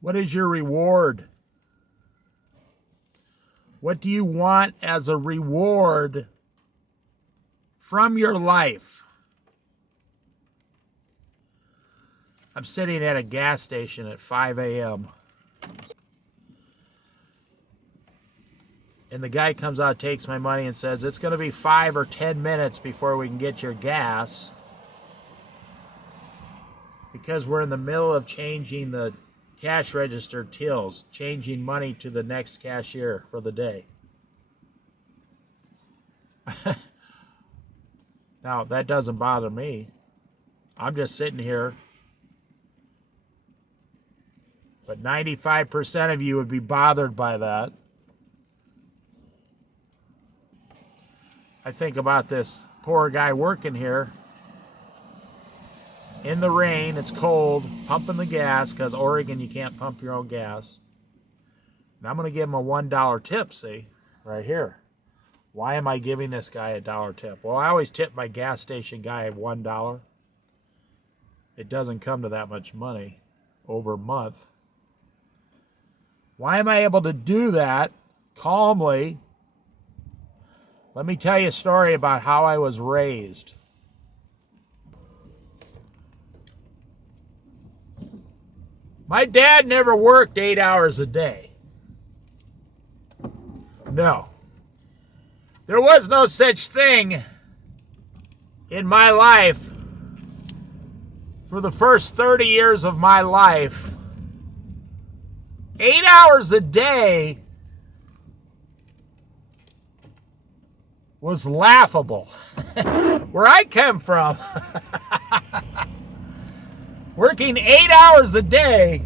What is your reward? What do you want as a reward from your life? I'm sitting at a gas station at 5 a.m. And the guy comes out, takes my money, and says, it's going to be 5 or 10 minutes before we can get your gas, because we're in the middle of changing the cash register tills, changing money to the next cashier for the day. Now, that doesn't bother me. I'm just sitting here. But 95% of you would be bothered by that. I think about this poor guy working here in the rain, it's cold, pumping the gas, because Oregon, you can't pump your own gas. And I'm going to give him a $1 tip, see, right here. Why am I giving this guy a $1 tip? Well, I always tip my gas station guy $1. It doesn't come to that much money over a month. Why am I able to do that calmly? Let me tell you a story about how I was raised. My dad never worked 8 hours a day. No. There was no such thing in my life for the first 30 years of my life. 8 hours a day was laughable. Where I come from, working 8 hours a day,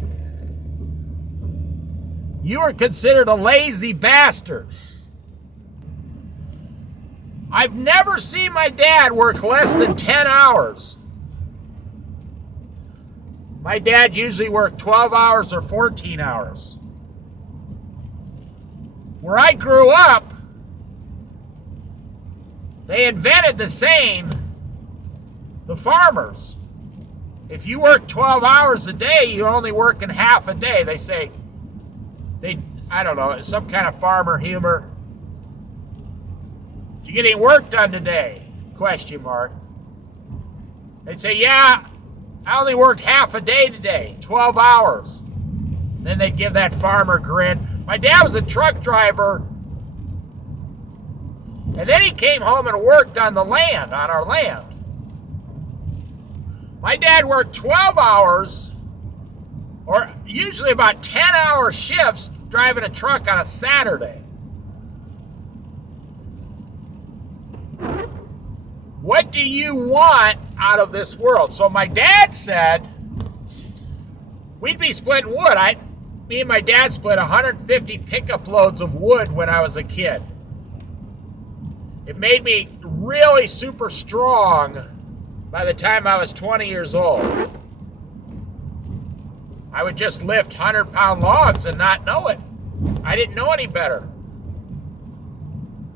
you were considered a lazy bastard. I've never seen my dad work less than 10 hours. My dad usually worked 12 hours or 14 hours. Where I grew up, they invented the saying, the farmers, if you work 12 hours a day, you're only working half a day. They say, I don't know, some kind of farmer humor. Did you get any work done today? Question mark. They'd say, yeah, I only worked half a day today, 12 hours. Then they'd give that farmer grin. My dad was a truck driver, and then he came home and worked on the land, on our land. My dad worked 12 hours, or usually about 10-hour shifts, driving a truck on a Saturday. What do you want out of this world? So my dad said, we'd be splitting wood. Me and my dad split 150 pickup loads of wood when I was a kid. It made me really super strong by the time I was 20 years old. I would just lift 100-pound logs and not know it. I didn't know any better.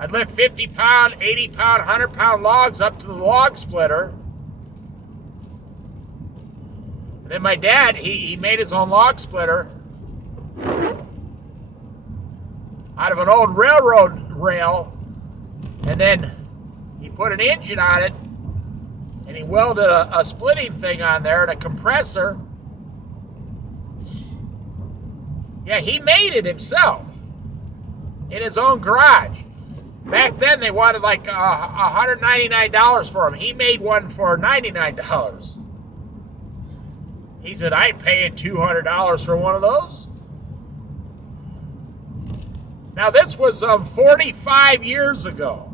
I'd lift 50-pound, 80-pound, 100-pound logs up to the log splitter. And then my dad, he made his own log splitter out of an old railroad rail. And then he put an engine on it, and he welded a splitting thing on there and a compressor. Yeah, he made it himself in his own garage. Back then, they wanted like $199 for him. He made one for $99. He said, I ain't paying $200 for one of those. Now, this was 45 years ago.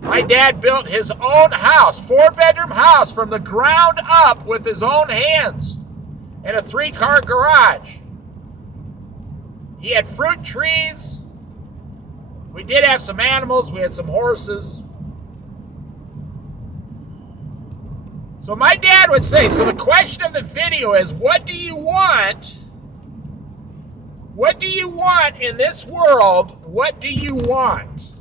My dad built his own house, 4-bedroom house, from the ground up with his own hands, and a 3-car garage. He had fruit trees. We did have some animals. We had some horses. So my dad would say, so the question of the video is, what do you want? What do you want in this world? What do you want?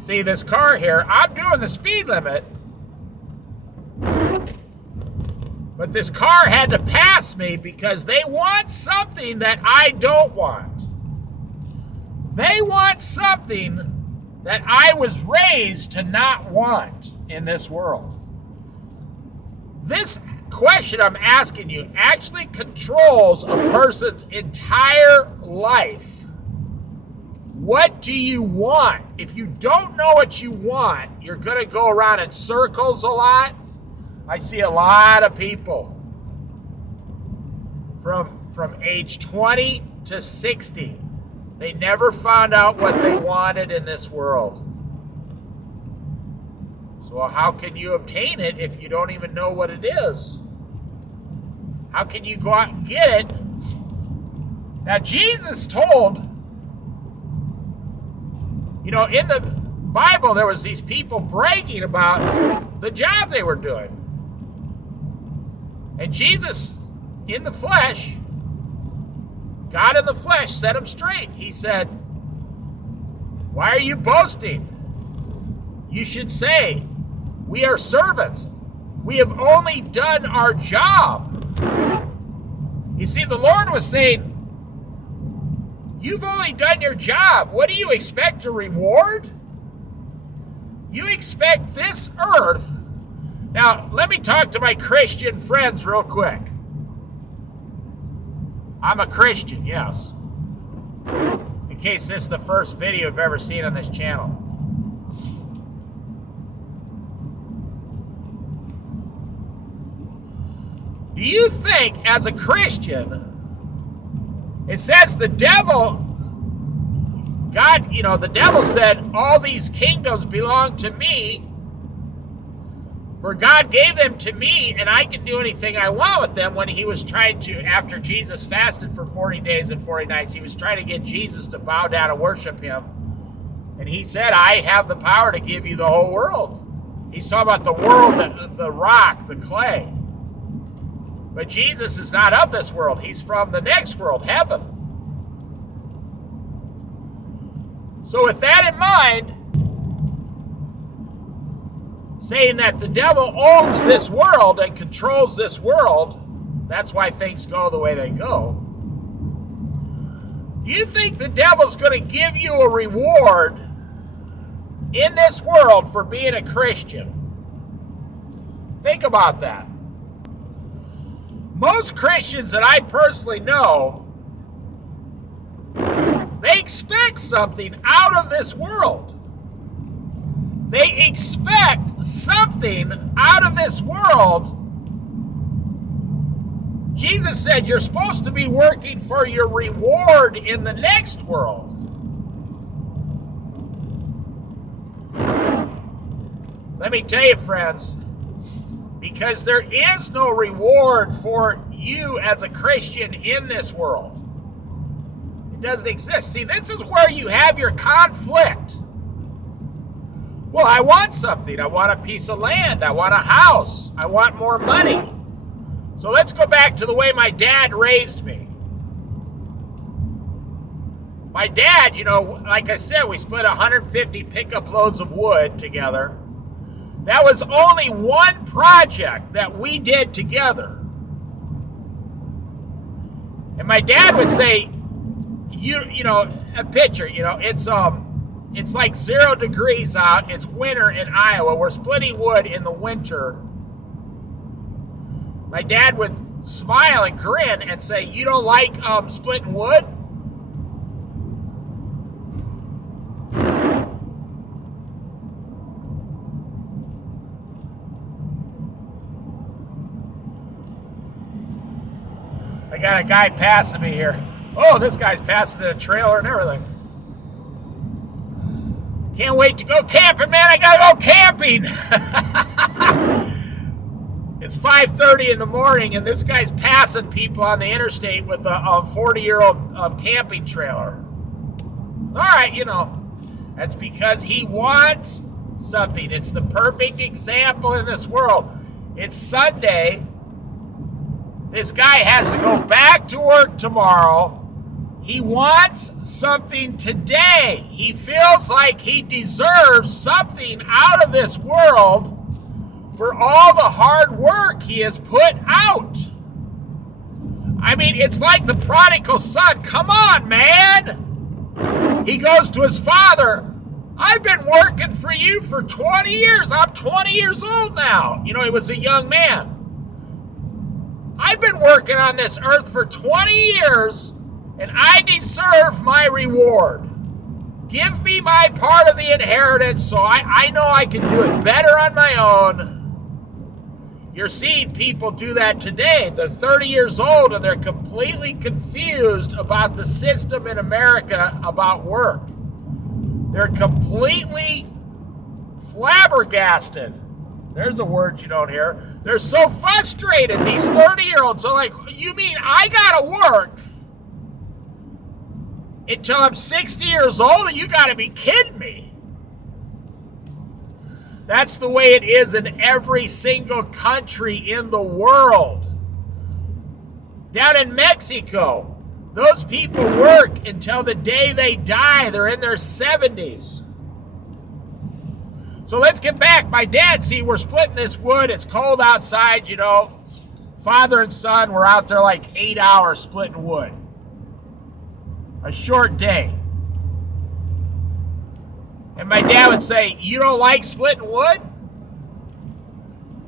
See this car here, I'm doing the speed limit, but this car had to pass me because they want something that I don't want. They want something that I was raised to not want in this world. This question I'm asking you actually controls a person's entire life. What do you want? If you don't know what you want, you're going to go around in circles a lot. I see a lot of people from age 20 to 60. They never found out what they wanted in this world. So how can you obtain it if you don't even know what it is? How can you go out and get it? Now, Jesus told, in the Bible, there was these people bragging about the job they were doing. And Jesus, in the flesh, God in the flesh, set them straight. He said, "Why are you boasting? You should say, we are servants. We have only done our job." You see, the Lord was saying, you've only done your job. What do you expect, a reward? You expect this earth. Now, let me talk to my Christian friends real quick. I'm a Christian, yes. In case this is the first video you've ever seen on this channel. Do you think, as a Christian, it says the devil, God, the devil said, all these kingdoms belong to me, for God gave them to me, and I can do anything I want with them. When he was trying to, after Jesus fasted for 40 days and 40 nights, he was trying to get Jesus to bow down and worship him. And he said, I have the power to give you the whole world. He's talking about the world, the rock, the clay. But Jesus is not of this world. He's from the next world, heaven. So with that in mind, saying that the devil owns this world and controls this world, that's why things go the way they go. Do you think the devil's going to give you a reward in this world for being a Christian? Think about that. Most Christians that I personally know, they expect something out of this world. They expect something out of this world. Jesus said you're supposed to be working for your reward in the next world. Let me tell you, friends, because there is no reward for you as a Christian in this world. It doesn't exist. See, this is where you have your conflict. Well, I want something. I want a piece of land. I want a house. I want more money. So let's go back to the way my dad raised me. My dad, like I said, we split 150 pickup loads of wood together. That was only one project that we did together. And my dad would say, a picture, it's like 0 degrees out. It's winter in Iowa. We're splitting wood in the winter. My dad would smile and grin and say, you don't like splitting wood? I got a guy passing me here. Oh, this guy's passing in a trailer and everything. Can't wait to go camping, man. I gotta go camping. It's 5:30 in the morning, and this guy's passing people on the interstate with a 40-year-old camping trailer. All right, that's because he wants something. It's the perfect example in this world. It's Sunday. This guy has to go back to work tomorrow. He wants something today. He feels like he deserves something out of this world for all the hard work he has put out. I mean, it's like the prodigal son. Come on, man. He goes to his father. I've been working for you for 20 years. I'm 20 years old now. You know, he was a young man. I've been working on this earth for 20 years, and I deserve my reward. Give me my part of the inheritance so I know I can do it better on my own. You're seeing people do that today. They're 30 years old and they're completely confused about the system in America about work. They're completely flabbergasted. There's a word you don't hear. They're so frustrated. These 30-year-olds are like, you mean I gotta work until I'm 60 years old? And you gotta be kidding me. That's the way it is in every single country in the world. Down in Mexico, those people work until the day they die. They're in their 70s. So let's get back. My dad, see, we're splitting this wood. It's cold outside, you know. Father and son were out there like 8 hours splitting wood. A short day. And my dad would say, you don't like splitting wood?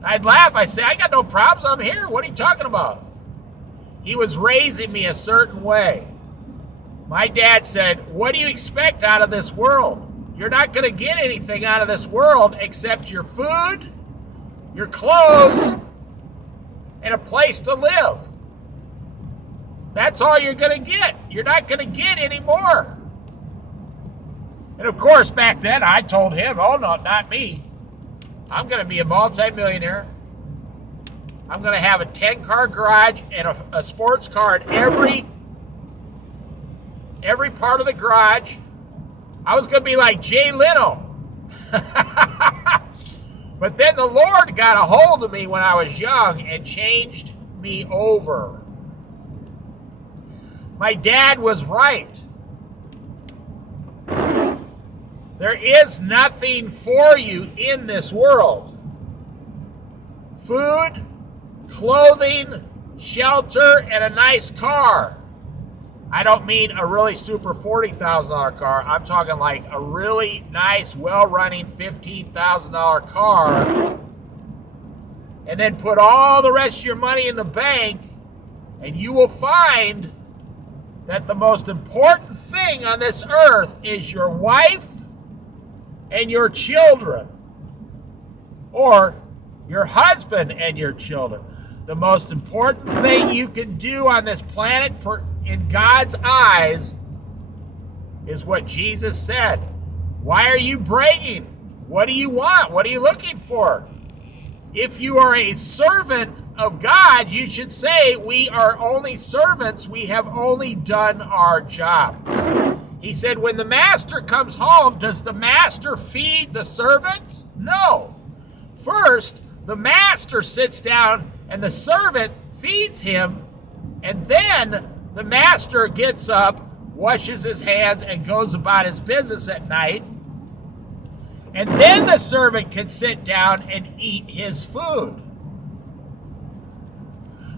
I'd laugh. I'd say, I got no problems. I'm here. What are you talking about? He was raising me a certain way. My dad said, what do you expect out of this world? You're not going to get anything out of this world except your food, your clothes, and a place to live. That's all you're going to get. You're not going to get any more. And of course, back then, I told him, oh, no, not me. I'm going to be a multimillionaire. I'm going to have a 10-car garage and a sports car in every part of the garage. I was going to be like Jay Leno. But then the Lord got a hold of me when I was young and changed me over. My dad was right. There is nothing for you in this world. Food, clothing, shelter, and a nice car. I don't mean a really super $40,000 car. I'm talking like a really nice, well-running $15,000 car. And then put all the rest of your money in the bank, and you will find that the most important thing on this earth is your wife and your children, or your husband and your children. The most important thing you can do on this planet in God's eyes is what Jesus said. Why are you bragging? What do you want? What are you looking for? If you are a servant of God, you should say, we are only servants. We have only done our job. He said, when the master comes home, does the master feed the servant? No. First, the master sits down and the servant feeds him, and then the master gets up, washes his hands, and goes about his business at night. And then the servant can sit down and eat his food.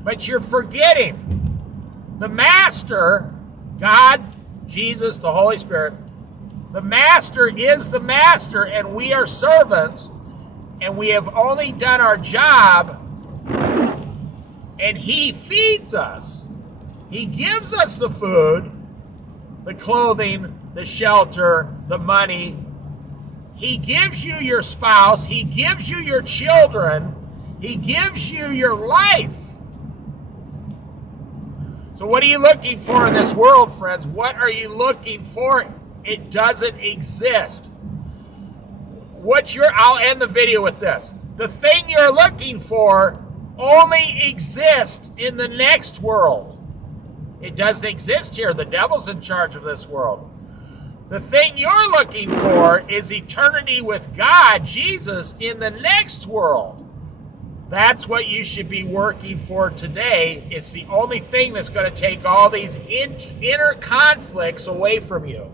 But you're forgetting the master, God, Jesus, the Holy Spirit, the master is the master, and we are servants, and we have only done our job, and he feeds us. He gives us the food, the clothing, the shelter, the money. He gives you your spouse. He gives you your children. He gives you your life. So what are you looking for in this world, friends? What are you looking for? It doesn't exist. I'll end the video with this. The thing you're looking for only exists in the next world. It doesn't exist here. The devil's in charge of this world. The thing you're looking for is eternity with God, Jesus, in the next world. That's what you should be working for today. It's the only thing that's going to take all these inner conflicts away from you.